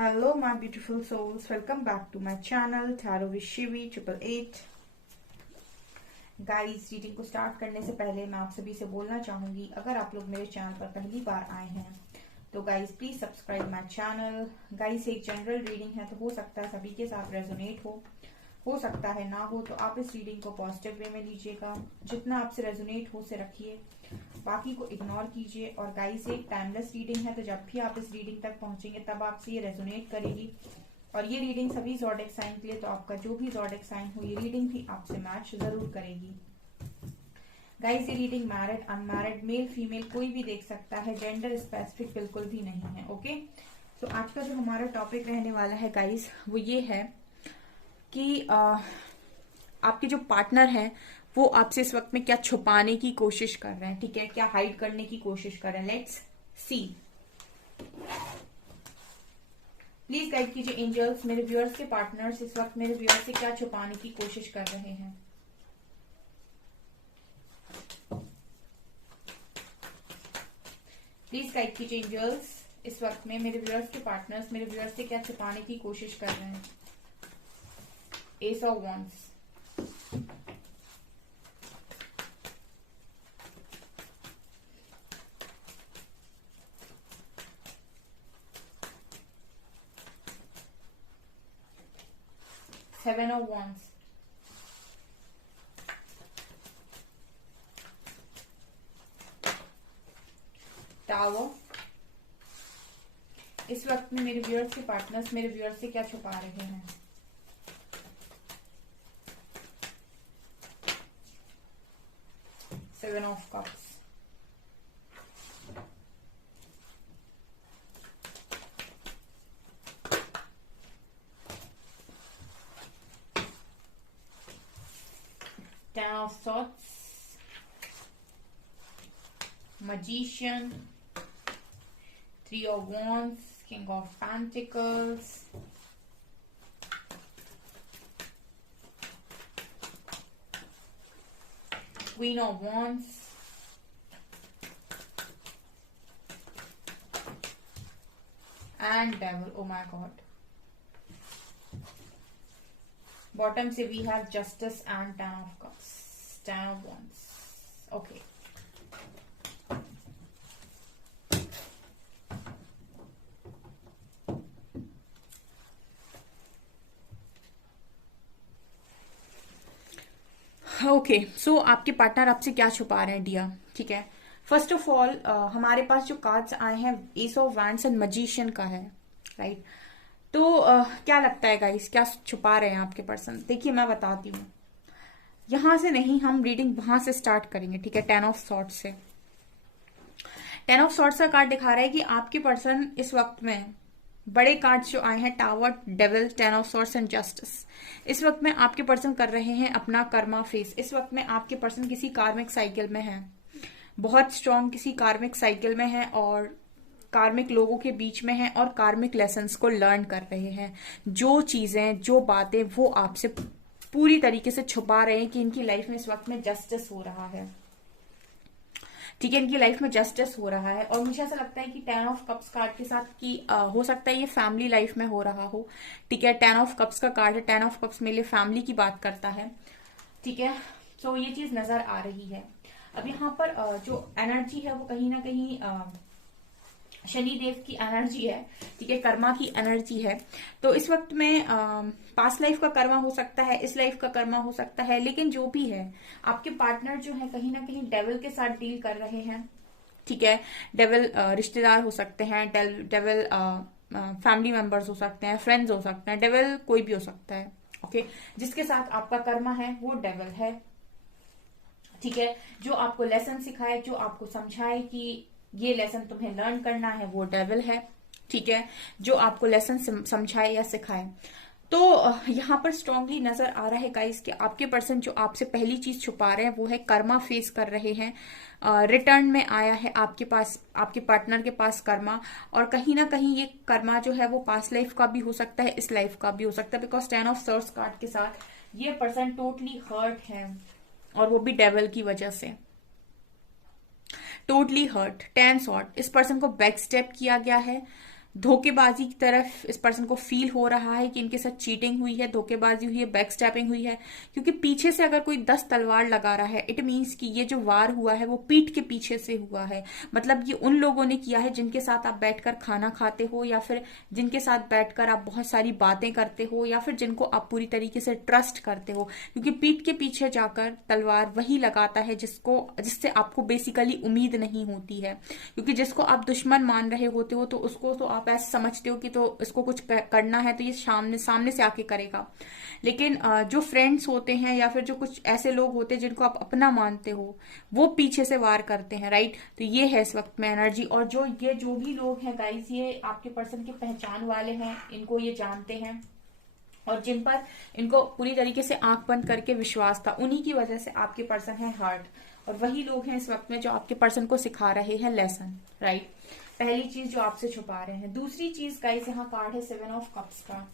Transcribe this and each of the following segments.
Hello, my beautiful souls. Welcome back to my channel Tarot with Shivi 888. Guys, reading को start करने से पहले मैं आप सभी से बोलना चाहूंगी, अगर आप लोग मेरे चैनल पर पहली बार आए हैं तो guys please subscribe my channel. Guys, एक जनरल रीडिंग है तो हो सकता है सभी के साथ रेजोनेट हो सकता है ना हो, तो आप इस रीडिंग को पॉजिटिव वे में लीजिएगा। जितना आपसे रेजोनेट हो उसे रखिए, बाकी को इग्नोर कीजिए। और गाइस, एक टाइमलेस रीडिंग है तो जब भी आप इस रीडिंग तक पहुंचेंगे तब आपसे ये रेजोनेट करेगी। और ये रीडिंग सभी ज़ोडिएक साइन के लिए, तो आपका जो भी ज़ोडिएक साइन हो ये रीडिंग भी आपसे मैच जरूर करेगी। गाइस, ये reading married, unmarried, male female कोई भी देख सकता है, जेंडर स्पेसिफिक बिल्कुल भी नहीं है। ओके, तो आज का जो हमारा टॉपिक रहने वाला है गाइस वो ये है कि आपके जो पार्टनर हैं वो आपसे इस वक्त में क्या छुपाने की कोशिश कर रहे हैं, ठीक है, क्या हाइड करने की कोशिश कर रहे हैं। Let's see. प्लीज गाइड कीजिए एंजल्स, मेरे व्यूअर्स के पार्टनर्स इस वक्त मेरे व्यूअर्स से क्या छुपाने की कोशिश कर रहे हैं। प्लीज गाइड कीजिए एंजल्स, इस वक्त में मेरे व्यूअर्स के पार्टनर्स मेरे व्यूअर्स से क्या छुपाने की कोशिश कर रहे हैं। S of wands, seven of wands, tower. इस वक्त में मेरे व्यूअर्स के पार्टनर्स मेरे व्यूअर्स से क्या छुपा रहे हैं। Seven of cups, ten of swords, magician, three of wands, king of pentacles, queen of wands, and devil. Oh my god. Bottom से we have justice and ten of cups, ten of wands. Okay. Okay, so आपके partner आपसे क्या छुपा रहे हैं डिया, ठीक है। फर्स्ट ऑफ ऑल हमारे पास जो कार्ड्स आए हैं S of wands and magician का है, राइट। तो क्या लगता है गाइस, क्या छुपा रहे हैं आपके पर्सन। देखिए मैं बताती हूँ, यहां से नहीं, हम रीडिंग वहां से स्टार्ट करेंगे, ठीक है। टेन ऑफ सॉर्ड्स से, टेन ऑफ सॉर्ड्स का कार्ड दिखा रहा है कि आपके पर्सन इस वक्त में बड़े कार्ड्स जो आए हैं tower, devil, ten of swords and justice, इस वक्त में आपके पर्सन कर रहे हैं अपना कर्मा फेस। इस वक्त में आपके पर्सन किसी कार्मिक साइकिल में है, बहुत स्ट्रॉन्ग किसी कार्मिक साइकिल में है और कार्मिक लोगों के बीच में है और कार्मिक लेसन्स को लर्न कर रहे हैं। जो चीजें, जो बातें वो आपसे पूरी तरीके से छुपा रहे हैं कि इनकी लाइफ में इस वक्त में जस्टिस हो रहा है, ठीक है, इनकी लाइफ में जस्टिस हो रहा है। और मुझे ऐसा लगता है कि टेन ऑफ कप्स कार्ड के साथ कि हो सकता है ये फैमिली लाइफ में हो रहा हो, ठीक है। टेन ऑफ कप्स का कार्ड है, टेन ऑफ कप्स मेरे लिए फैमिली की बात करता है, ठीक है। तो ये चीज नजर आ रही है। अब यहाँ पर जो एनर्जी है वो कहीं ना कहीं शनि देव की एनर्जी है, ठीक है, कर्मा की एनर्जी है। तो इस वक्त में पास्ट लाइफ का कर्मा हो सकता है, इस लाइफ का कर्मा हो सकता है, लेकिन जो भी है आपके पार्टनर जो है कहीं ना कहीं डेविल के साथ डील कर रहे हैं, ठीक है। डेविल रिश्तेदार हो सकते हैं, डेविल फैमिली मेंबर्स हो सकते हैं, फ्रेंड्स हो सकते हैं, डेविल कोई भी हो सकता है, ओके। जिसके साथ आपका कर्मा है वो डेविल है, ठीक है। जो आपको लेसन सिखाए, जो आपको समझाए कि ये लेसन तुम्हें लर्न करना है वो डेविल है, ठीक है। जो आपको लेसन समझाए या सिखाए। तो यहाँ पर स्ट्रांगली नजर आ रहा है गाइस कि आपके पर्सन जो आपसे पहली चीज छुपा रहे हैं वो है कर्मा फेस कर रहे हैं। रिटर्न में आया है आपके पास, आपके पार्टनर के पास कर्मा, और कहीं ना कहीं ये कर्मा जो है वो पास्ट लाइफ का भी हो सकता है, इस लाइफ का भी हो सकता है, because ten of swords card के साथ ये पर्सन टोटली हर्ट है और वो भी डेविल की वजह से टोटली हर्ट। 10 सॉर्ड, इस पर्सन को बैक स्टेप किया गया है, धोखेबाजी की तरफ इस पर्सन को फील हो रहा है कि इनके साथ चीटिंग हुई है, धोखेबाजी हुई है, बैक स्टैपिंग हुई है। क्योंकि पीछे से अगर कोई 10 तलवार लगा रहा है, इट मीन्स कि ये जो वार हुआ है वो पीठ के पीछे से हुआ है। मतलब ये उन लोगों ने किया है जिनके साथ आप बैठकर खाना खाते हो, या फिर जिनके साथ बैठकर आप बहुत सारी बातें करते हो, या फिर जिनको आप पूरी तरीके से ट्रस्ट करते हो। क्योंकि पीठ के पीछे जाकर तलवार वही लगाता है जिससे आपको बेसिकली उम्मीद नहीं होती है। क्योंकि जिसको आप दुश्मन मान रहे होते हो तो उसको तो आप ऐसे समझते हो कि तो इसको कुछ करना है तो ये सामने सामने से आके करेगा। लेकिन जो फ्रेंड्स होते हैं या फिर जो कुछ ऐसे लोग होते हैं जिनको आप अपना मानते हो, वो पीछे से वार करते हैं, राइट। तो ये है इस वक्त में एनर्जी। और जो भी लोग हैं गाइस, ये आपके पर्सन की पहचान वाले हैं, इनको ये जानते हैं, और जिन पर इनको पूरी तरीके से आंख बंद करके विश्वास था, उन्हीं की वजह से आपके पर्सन है हर्ट। और वही लोग हैं इस वक्त में जो आपके पर्सन को सिखा रहे हैं लेसन, राइट। पहली चीज जो आपसे छुपा रहे हैं। दूसरी चीज गाइस, यहाँ कार्ड है 7 ऑफ कप्स का।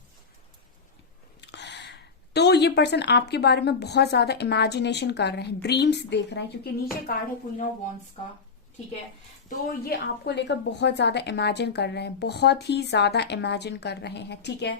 तो ये पर्सन आपके बारे में बहुत ज्यादा इमेजिनेशन कर रहे हैं, ड्रीम्स देख रहे हैं, क्योंकि नीचे कार्ड है क्वीन ऑफ वॉन्ड्स का, ठीक है। तो ये आपको लेकर बहुत ज्यादा इमेजिन कर रहे हैं, बहुत ही ज्यादा इमेजिन कर रहे हैं, ठीक है।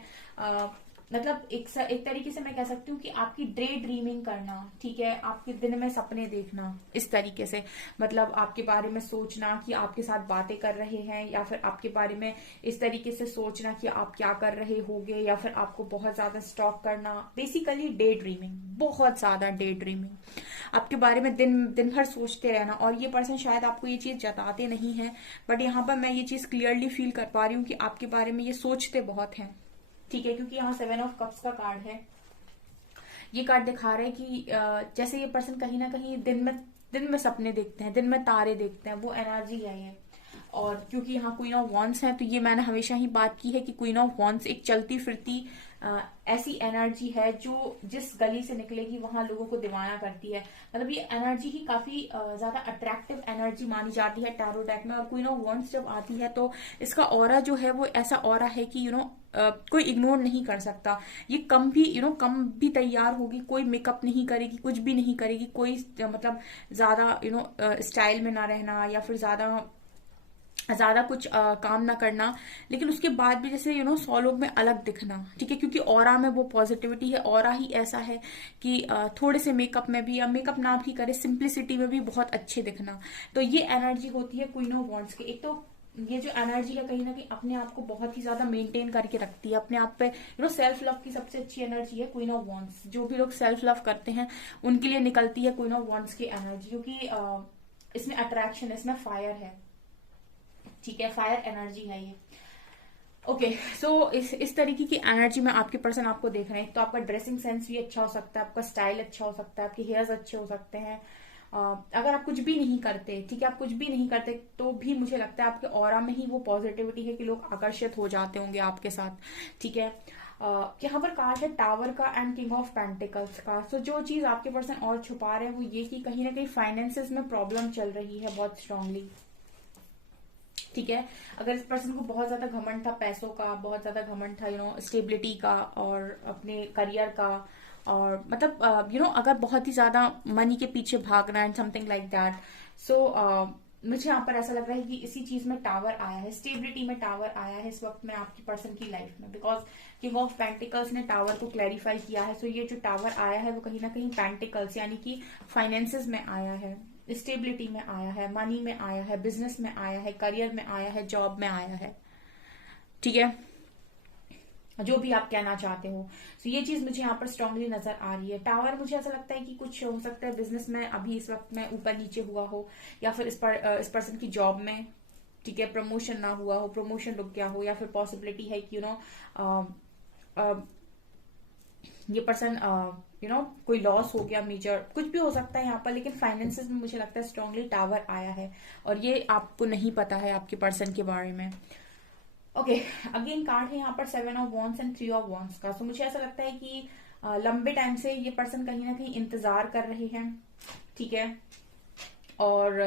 मतलब एक तरीके से मैं कह सकती हूँ कि आपकी डे ड्रीमिंग करना, ठीक है, आपके दिन में सपने देखना, इस तरीके से। मतलब आपके बारे में सोचना कि आपके साथ बातें कर रहे हैं, या फिर आपके बारे में इस तरीके से सोचना कि आप क्या कर रहे होगे, या फिर आपको बहुत ज्यादा स्टॉक करना। बेसिकली डे ड्रीमिंग, बहुत ज्यादा डे ड्रीमिंग, आपके बारे में दिन भर सोचते रहना। और ये पर्सन शायद आपको ये चीज जताते नहीं है, बट यहाँ पर मैं ये चीज क्लियरली फील कर पा रही हूँ कि आपके बारे में ये सोचते बहुत हैं, ठीक है। क्योंकि यहाँ 7 ऑफ कप्स का कार्ड है। ये कार्ड दिखा रहा है कि जैसे ये पर्सन कहीं ना कहीं दिन में सपने देखते हैं, दिन में तारे देखते हैं, वो एनर्जी है ये। और क्योंकि यहाँ क्वीन ऑफ वॉन्ड्स है, तो ये मैंने हमेशा ही बात की है कि क्वीन ऑफ वॉन्ड्स एक चलती फिरती ऐसी एनर्जी है जो जिस गली से निकलेगी वहां लोगों को दीवाना करती है। मतलब ये एनर्जी ही काफी ज्यादा अट्रैक्टिव एनर्जी मानी जाती है टैरो डेक में। और क्वीन ऑफ वॉन्ड्स जब आती है तो इसका ऑरा जो है वो ऐसा ऑरा है कि कोई इग्नोर नहीं कर सकता। ये कम भी तैयार होगी, कोई मेकअप नहीं करेगी, कुछ भी नहीं करेगी, कोई मतलब ज्यादा स्टाइल में ना रहना, या फिर ज्यादा कुछ काम ना करना, लेकिन उसके बाद भी जैसे 100 लोग में अलग दिखना, ठीक है। क्योंकि ऑरा में वो पॉजिटिविटी है, ऑरा ही ऐसा है कि थोड़े से मेकअप में भी, या मेकअप ना भी करे, सिंप्लिसिटी में भी बहुत अच्छे दिखना। तो ये एनर्जी होती है क्वीन ऑफ वॉन्ड्स की। एक तो ये जो एनर्जी है कहीं ना कहीं अपने आप को बहुत ही ज्यादा मेंटेन करके रखती है, अपने आप पे सेल्फ लव की सबसे अच्छी एनर्जी है क्वीन ऑफ वॉन्ड्स। जो भी लोग सेल्फ लव करते हैं उनके लिए निकलती है क्वीन ऑफ वॉन्ड्स की एनर्जी, क्योंकि इसमें अट्रैक्शन है, इसमें फायर है, ठीक है, फायर एनर्जी है ये। ओके, सो इस तरीके की एनर्जी में आपके पर्सन आपको देख रहे हैं। तो आपका ड्रेसिंग सेंस भी अच्छा हो सकता है, आपका स्टाइल अच्छा हो सकता है, आपके हेयर्स अच्छे हो सकते हैं। अगर आप कुछ भी नहीं करते, ठीक है, आप कुछ भी नहीं करते, तो भी मुझे लगता है आपके ऑरा में ही वो पॉजिटिविटी है कि लोग आकर्षित हो जाते होंगे आपके साथ, ठीक है। यहाँ पर कार्ड है टावर का एंड किंग ऑफ पेंटिकल्स का। सो जो चीज आपके पर्सन और छुपा रहे हैं वो ये कि कहीं ना कहीं फाइनेंसेस में प्रॉब्लम चल रही है बहुत स्ट्रांगली, ठीक है। अगर इस पर्सन को बहुत ज्यादा घमंड था पैसों का, बहुत ज्यादा घमंड था स्टेबिलिटी का और अपने करियर का, और मतलब अगर बहुत ही ज्यादा मनी के पीछे भागना एंड समथिंग लाइक दैट, सो मुझे यहाँ पर ऐसा लग रहा है कि इसी चीज में टावर आया है, स्टेबिलिटी में टावर आया है इस वक्त में आपकी पर्सन की लाइफ में, बिकॉज किंग ऑफ पेंटिकल्स ने टावर को क्लैरिफाई किया है। सो ये जो टावर आया है वो कहीं ना कहीं पेंटिकल्स यानी कि फाइनेंसेस में आया है, स्टेबिलिटी में आया है, मनी में आया है, बिजनेस में आया है, करियर में आया है, जॉब में आया है, ठीक है, जो भी आप कहना चाहते हो। तो ये चीज मुझे यहाँ पर स्ट्रांगली नजर आ रही है। टावर मुझे ऐसा लगता है कि कुछ हो सकता है बिजनेस में अभी इस वक्त में ऊपर नीचे हुआ हो, या फिर इस पर्सन की जॉब में, ठीक है, प्रमोशन ना हुआ हो, प्रमोशन रुक गया हो, या फिर पॉसिबिलिटी है कि ये पर्सन कोई लॉस हो गया मेजर, कुछ भी हो सकता है यहाँ पर। लेकिन फाइनेंसेस में मुझे लगता है स्ट्रांगली टावर आया है, और ये आपको नहीं पता है आपके पर्सन के बारे में। ओके, अगेन कार्ड है यहाँ पर 7 of wands and 3 of wands का। सो मुझे ऐसा लगता है कि लंबे टाइम से ये पर्सन कहीं ना कहीं इंतजार कर रहे हैं, ठीक है। और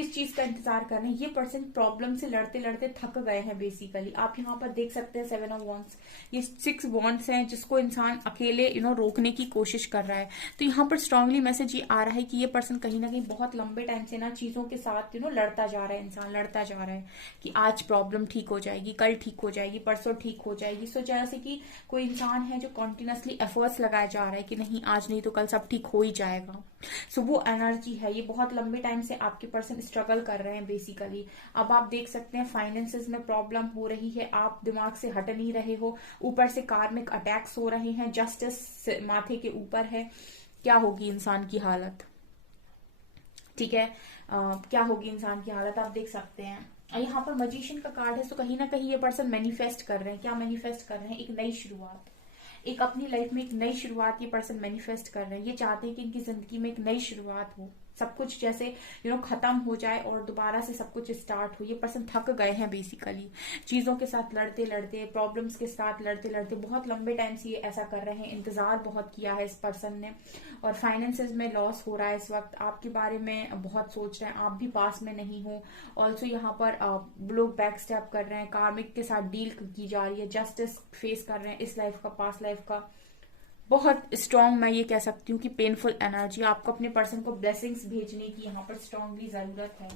किस चीज का इंतजार कर रहे हैं, ये पर्सन प्रॉब्लम से लड़ते लड़ते थक गए हैं बेसिकली। आप यहाँ पर देख सकते हैं 7 ऑफ वॉन्ड्स, ये 6 वॉन्ड्स हैं जिसको इंसान अकेले रोकने की कोशिश कर रहा है। तो यहाँ पर स्ट्रांगली मैसेज ये आ रहा है कि ये पर्सन कहीं ना कहीं बहुत लंबे टाइम से ना चीजों के साथ लड़ता जा रहा है, इंसान लड़ता जा रहा है कि आज प्रॉब्लम ठीक हो जाएगी, कल ठीक हो जाएगी, परसों ठीक हो जाएगी। सो जैसे कि कोई इंसान है जो कॉन्टिन्यूसली एफर्ट्स लगाया जा रहा है कि नहीं आज नहीं तो कल सब ठीक हो ही जाएगा। सो वो एनर्जी है, ये बहुत लंबे टाइम से आपके पर्सन स्ट्रगल कर रहे हैं बेसिकली। अब आप देख सकते हैं फाइनेंसेस में प्रॉब्लम हो रही है, आप दिमाग से हट नहीं रहे हो, ऊपर से कार्मिक अटैक्स हो रहे हैं, जस्टिस माथे के ऊपर है। क्या होगी इंसान की हालत, ठीक है, क्या होगी इंसान की हालत आप देख सकते हैं। यहाँ पर मजिशियन का कार्ड है, तो कहीं ना कहीं ये पर्सन मैनिफेस्ट कर रहे हैं। क्या मैनिफेस्ट कर रहे हैं? एक नई शुरुआत, एक अपनी लाइफ में एक नई शुरुआत ये पर्सन मैनिफेस्ट कर रहे हैं। ये चाहते हैं कि इनकी जिंदगी में एक नई शुरुआत हो, सब कुछ जैसे खत्म हो जाए और दोबारा से सब कुछ स्टार्ट हो। ये पर्सन थक गए हैं बेसिकली, चीजों के साथ लड़ते लड़ते, प्रॉब्लम्स के साथ लड़ते लड़ते बहुत लंबे टाइम से ये ऐसा कर रहे हैं, इंतजार बहुत किया है इस पर्सन ने। और फाइनेंसेस में लॉस हो रहा है इस वक्त, आपके बारे में बहुत सोच रहे हैं, आप भी पास में नहीं हो। ऑल्सो यहाँ पर लोग बैक स्टेप कर रहे हैं, कार्मिक के साथ डील की जा रही है, जस्टिस फेस कर रहे हैं इस लाइफ का, पास्ट लाइफ का। बहुत स्ट्रांग मैं ये कह सकती हूँ कि पेनफुल एनर्जी, आपको अपने पर्सन को ब्लेसिंग्स भेजने की यहाँ पर स्ट्रांगली जरूरत है।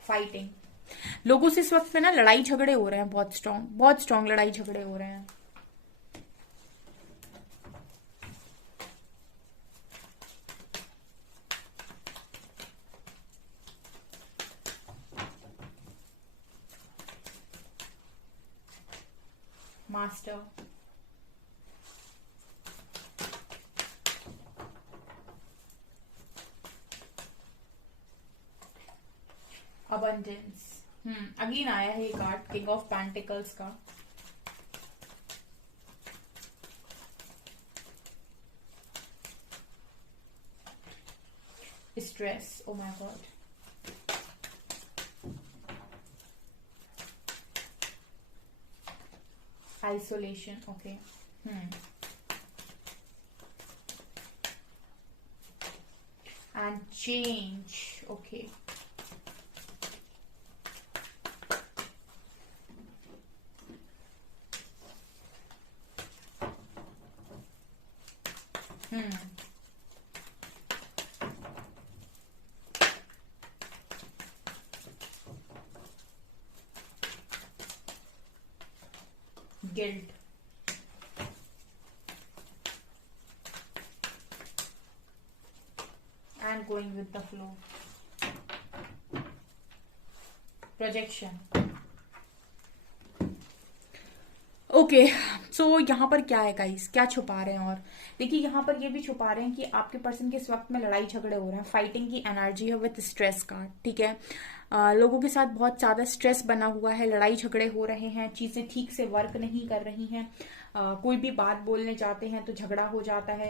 फाइटिंग, लोगों से इस वक्त पे ना लड़ाई झगड़े हो रहे हैं, बहुत स्ट्रांग लड़ाई झगड़े हो रहे हैं। मास्टर, अबंडेंस, अगेन आया है ये कार्ड किंग ऑफ पेंटिकल्स का। Stress, oh my God, isolation, okay. And change, okay. Guilt, and going with the flow, projection, okay. So यहाँ पर क्या है गाइस, क्या छुपा रहे हैं? और देखिए यहाँ पर ये भी छुपा रहे हैं कि आपके पर्सन के इस वक्त में लड़ाई झगड़े हो रहे हैं, फाइटिंग की एनर्जी है विथ स्ट्रेस कार्ड, ठीक है। लोगों के साथ बहुत ज्यादा स्ट्रेस बना हुआ है, लड़ाई झगड़े हो रहे हैं, चीजें ठीक से वर्क नहीं कर रही हैं, कोई भी बात बोलने जाते हैं तो झगड़ा हो जाता है।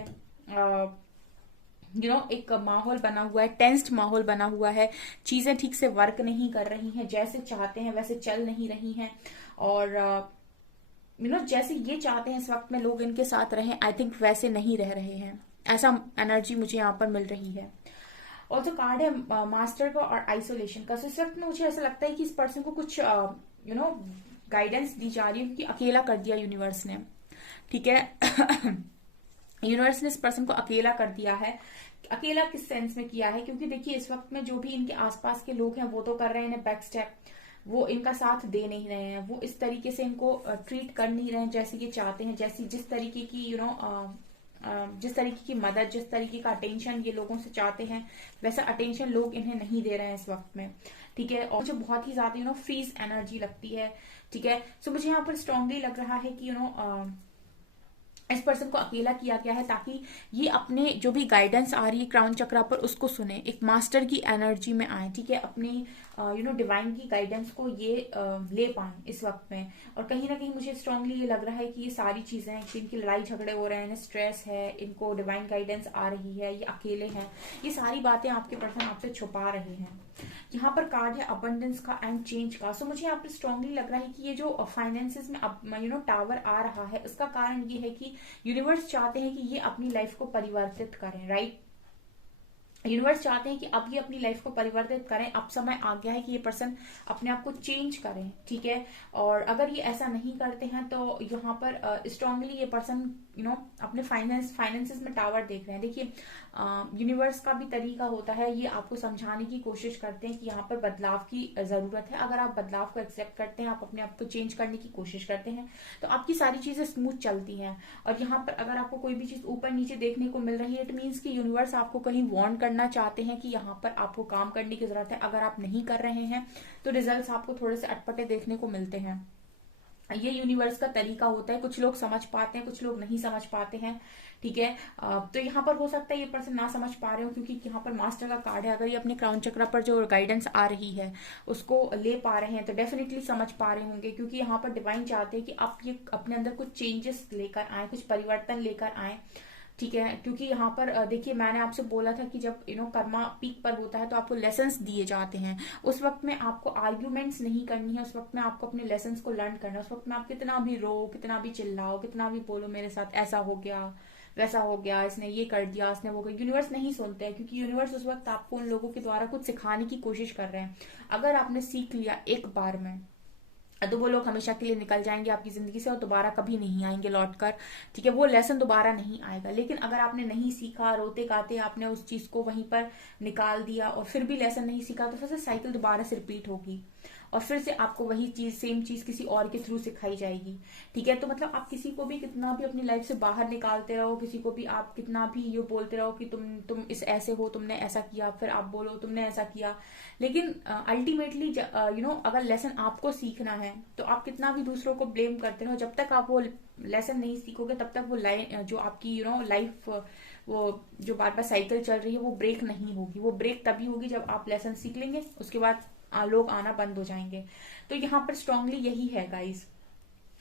एक माहौल बना हुआ है, टेंस्ड माहौल बना हुआ है, चीजें ठीक से वर्क नहीं कर रही हैं, जैसे चाहते हैं वैसे चल नहीं रही हैं। और जैसे ये चाहते हैं इस वक्त में लोग इनके साथ रहें, आई थिंक वैसे नहीं रह रहे हैं, ऐसा एनर्जी मुझे यहाँ पर मिल रही है। ऑल्सो कार्ड है मास्टर का और आइसोलेशन का। इस वक्त में मुझे ऐसा लगता है कि इस पर्सन को कुछ गाइडेंस दी जा रही है, क्योंकि अकेला कर दिया यूनिवर्स ने, ठीक है। यूनिवर्स ने इस पर्सन को अकेला कर दिया है। अकेला किस सेंस में किया है? क्योंकि देखिए इस वक्त में जो भी इनके आसपास के लोग हैं वो तो कर रहे हैं बैक स्टेप, वो इनका साथ दे नहीं रहे हैं, वो इस तरीके से इनको ट्रीट कर नहीं रहे हैं जैसे ये चाहते हैं, जैसी जिस तरीके की जिस तरीके की मदद, जिस तरीके का अटेंशन ये लोगों से चाहते हैं, वैसा अटेंशन लोग इन्हें नहीं दे रहे हैं इस वक्त में, ठीक है। और मुझे बहुत ही ज्यादा फ्रीज एनर्जी लगती है, ठीक है। सो मुझे यहाँ पर स्ट्रांगली लग रहा है कि इस पर्सन को अकेला किया गया है ताकि ये अपने जो भी गाइडेंस आ रही है क्राउन चक्रा पर उसको सुने, एक मास्टर की एनर्जी में आए, ठीक है। अपनी डिवाइन की गाइडेंस को ये ले पाए इस वक्त में। और कहीं ना कहीं मुझे स्ट्रांगली ये लग रहा है कि ये सारी चीजें हैं कि इनकी लड़ाई झगड़े हो रहे हैं, स्ट्रेस है, इनको डिवाइन गाइडेंस आ रही है, ये अकेले हैं, ये सारी बातें आपके पर्सन आपसे छुपा रहे हैं। यहाँ पर कार्ड है अबंडेंस का एंड चेंज का। सो मुझे यहाँ पर स्ट्रांगली लग रहा है कि ये जो फाइनेंसेस में टावर आ रहा है, उसका कारण ये है कि यूनिवर्स चाहते हैं कि ये अपनी लाइफ को परिवर्तित करें, राइट। यूनिवर्स चाहते हैं कि अब ये अपनी लाइफ को परिवर्तित करें, अब समय आ गया है कि ये पर्सन अपने आप को चेंज करें, ठीक है। और अगर ये ऐसा नहीं करते हैं तो यहाँ पर स्ट्रांगली ये पर्सन अपने फाइनेंसेस में टावर देख रहे हैं। देखिए यूनिवर्स का भी तरीका होता है, ये आपको समझाने की कोशिश करते हैं कि यहाँ पर बदलाव की जरूरत है। अगर आप बदलाव को एक्सेप्ट करते हैं, आप अपने आप को चेंज करने की कोशिश करते हैं, तो आपकी सारी चीजें स्मूथ चलती हैं। और यहाँ पर अगर आपको कोई भी चीज ऊपर नीचे देखने को मिल रही है, इट मीन्स कि यूनिवर्स आपको कहीं वार्न करना चाहते हैं कि यहाँ पर आपको काम करने की जरूरत है। अगर आप नहीं कर रहे हैं तो रिजल्ट्स आपको थोड़े से अटपटे देखने को मिलते हैं। ये यूनिवर्स का तरीका होता है, कुछ लोग समझ पाते हैं, कुछ लोग नहीं समझ पाते हैं, ठीक है। तो यहाँ पर हो सकता है ये पर्सन ना समझ पा रहे हो, क्योंकि यहाँ पर मास्टर का कार्ड है। अगर ये अपने क्राउन चक्र पर जो गाइडेंस आ रही है उसको ले पा रहे हैं तो डेफिनेटली समझ पा रहे होंगे, क्योंकि यहाँ पर डिवाइन चाहते हैं कि आप ये अपने अंदर कुछ चेंजेस लेकर आए, कुछ परिवर्तन लेकर आए, ठीक है। क्योंकि यहाँ पर देखिए मैंने आपसे बोला था कि जब कर्मा पीक पर होता है तो आपको लेसन्स दिए जाते हैं। उस वक्त में आपको आर्ग्यूमेंट्स नहीं करनी है, उस वक्त में आपको अपने लेसन्स को लर्न करना है। उस वक्त में आप कितना भी रो, कितना भी चिल्लाओ, कितना भी बोलो मेरे साथ ऐसा हो गया, वैसा हो गया, इसने ये कर दिया, इसने वो कर, यूनिवर्स नहीं सुनते हैं, क्योंकि यूनिवर्स उस वक्त आपको उन लोगों के द्वारा कुछ सिखाने की कोशिश कर रहे हैं। अगर आपने सीख लिया एक बार में तो वो लोग हमेशा के लिए निकल जाएंगे आपकी जिंदगी से और दोबारा कभी नहीं आएंगे लौटकर, ठीक है। वो लेसन दोबारा नहीं आएगा। लेकिन अगर आपने नहीं सीखा, रोते गाते आपने उस चीज को वहीं पर निकाल दिया और फिर भी लेसन नहीं सीखा, तो फिर से साइकिल दोबारा से रिपीट होगी और फिर से आपको वही चीज, सेम चीज किसी और के थ्रू सिखाई जाएगी, ठीक है। तो मतलब आप किसी को भी कितना भी अपनी लाइफ से बाहर निकालते रहो, किसी को भी आप कितना भी ये बोलते रहो कि तुम इस ऐसे हो, तुमने ऐसा किया, फिर आप बोलो तुमने ऐसा किया, लेकिन अल्टीमेटली अगर लेसन आपको सीखना है तो आप कितना भी दूसरों को ब्लेम करते रहो, जब तक आप वो लेसन नहीं सीखोगे तब तक वो जो आपकी लाइफ वो जो बार बार साइकिल चल रही है वो ब्रेक नहीं होगी। वो ब्रेक तभी होगी जब आप लेसन सीख लेंगे, उसके बाद लोग आना बंद हो जाएंगे। तो यहाँ पर स्ट्रांगली यही है गाइस,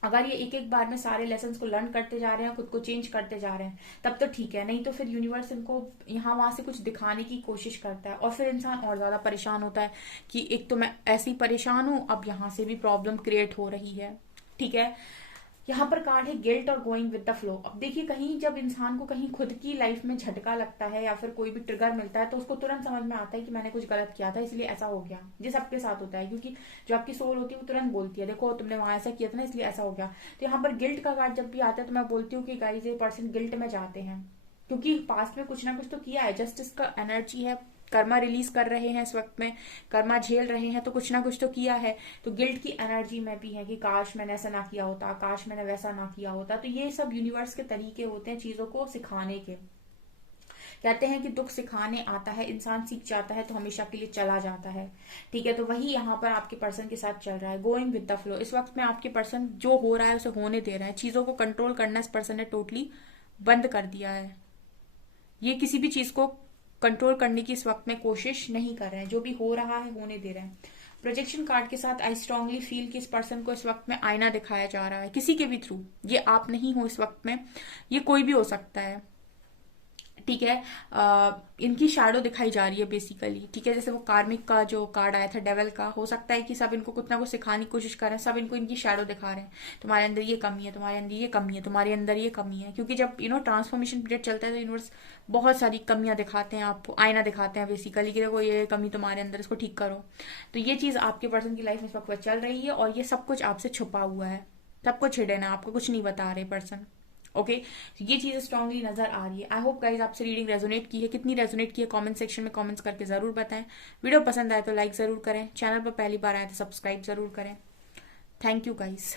अगर ये एक एक बार में सारे लेसन्स को लर्न करते जा रहे हैं, खुद को चेंज करते जा रहे हैं, तब तो ठीक है, नहीं तो फिर यूनिवर्स इनको यहाँ वहां से कुछ दिखाने की कोशिश करता है और फिर इंसान और ज्यादा परेशान होता है कि एक तो मैं ऐसी परेशान हूं, अब यहाँ से भी प्रॉब्लम क्रिएट हो रही है, ठीक है। यहाँ पर कार्ड है गिल्ट और गोइंग विद द फ्लो। अब देखिए कहीं जब इंसान को कहीं खुद की लाइफ में झटका लगता है या फिर कोई भी ट्रिगर मिलता है तो उसको तुरंत समझ में आता है कि मैंने कुछ गलत किया था इसलिए ऐसा हो गया। ये सबके साथ होता है, क्योंकि जो आपकी सोल होती है वो तुरंत बोलती है देखो तुमने वहां ऐसा किया था ना इसलिए ऐसा हो गया। तो यहाँ पर गिल्ट का कार्ड जब भी आता है तो मैं बोलती हूँ कि गाइस ये पर्सन गिल्ट में जाते हैं, क्योंकि पास्ट में कुछ ना कुछ तो किया है। जस्टिस का एनर्जी है, कर्मा रिलीज कर रहे हैं इस वक्त में, कर्मा झेल रहे हैं, तो कुछ ना कुछ तो किया है। तो गिल्ट की एनर्जी में भी है कि काश मैंने ऐसा ना किया होता, काश मैंने वैसा ना किया होता। तो ये सब यूनिवर्स के तरीके होते हैं चीजों को सिखाने के। कहते हैं कि दुख सिखाने आता है, इंसान सीख जाता है तो हमेशा के लिए चला जाता है, ठीक है। तो वही यहाँ पर आपके पर्सन के साथ चल रहा है, गोइंग विद द फ्लो। इस वक्त में आपके पर्सन जो हो रहा है उसे होने दे रहा है, चीजों को कंट्रोल करना इस पर्सन ने टोटली बंद कर दिया है। ये किसी भी चीज को कंट्रोल करने की इस वक्त में कोशिश नहीं कर रहे हैं, जो भी हो रहा है होने दे रहे हैं। प्रोजेक्शन कार्ड के साथ आई स्ट्रांगली फील कि इस पर्सन को इस वक्त में आईना दिखाया जा रहा है किसी के भी थ्रू। ये आप नहीं हो इस वक्त में, ये कोई भी हो सकता है, ठीक है। इनकी शैडो दिखाई जा रही है बेसिकली, ठीक है। जैसे वो कार्मिक का जो कार्ड आया था डेविल का, हो सकता है कि सब इनको कुछ ना कुछ सिखाने की कोशिश कर रहे हैं, सब इनको इनकी शैडो दिखा रहे हैं, तुम्हारे अंदर ये कमी है, तुम्हारे अंदर ये कमी है, तुम्हारे अंदर ये कमी है। क्योंकि जब ट्रांसफॉर्मेशन पीरियड चलता है तो यूनिवर्स बहुत सारी कमियां दिखाते हैं आपको, आईना दिखाते हैं बेसिकली कि देखो ये कमी तुम्हारे अंदर, इसको ठीक करो। तो ये चीज आपके पर्सन की लाइफ में इस वक्त चल रही है और ये सब कुछ आपसे छुपा हुआ है, सब कुछ हिडन है, आपको कुछ नहीं बता रहे पर्सन, ओके। ये चीज स्ट्रांगली नजर आ रही है। आई होप गाइज आपसे रीडिंग रेजोनेट की है, कितनी रेजोनेट की है कमेंट सेक्शन में कमेंट्स करके जरूर बताएं। वीडियो पसंद आए तो लाइक जरूर करें, चैनल पर पहली बार आए तो सब्सक्राइब जरूर करें। Thank you guys.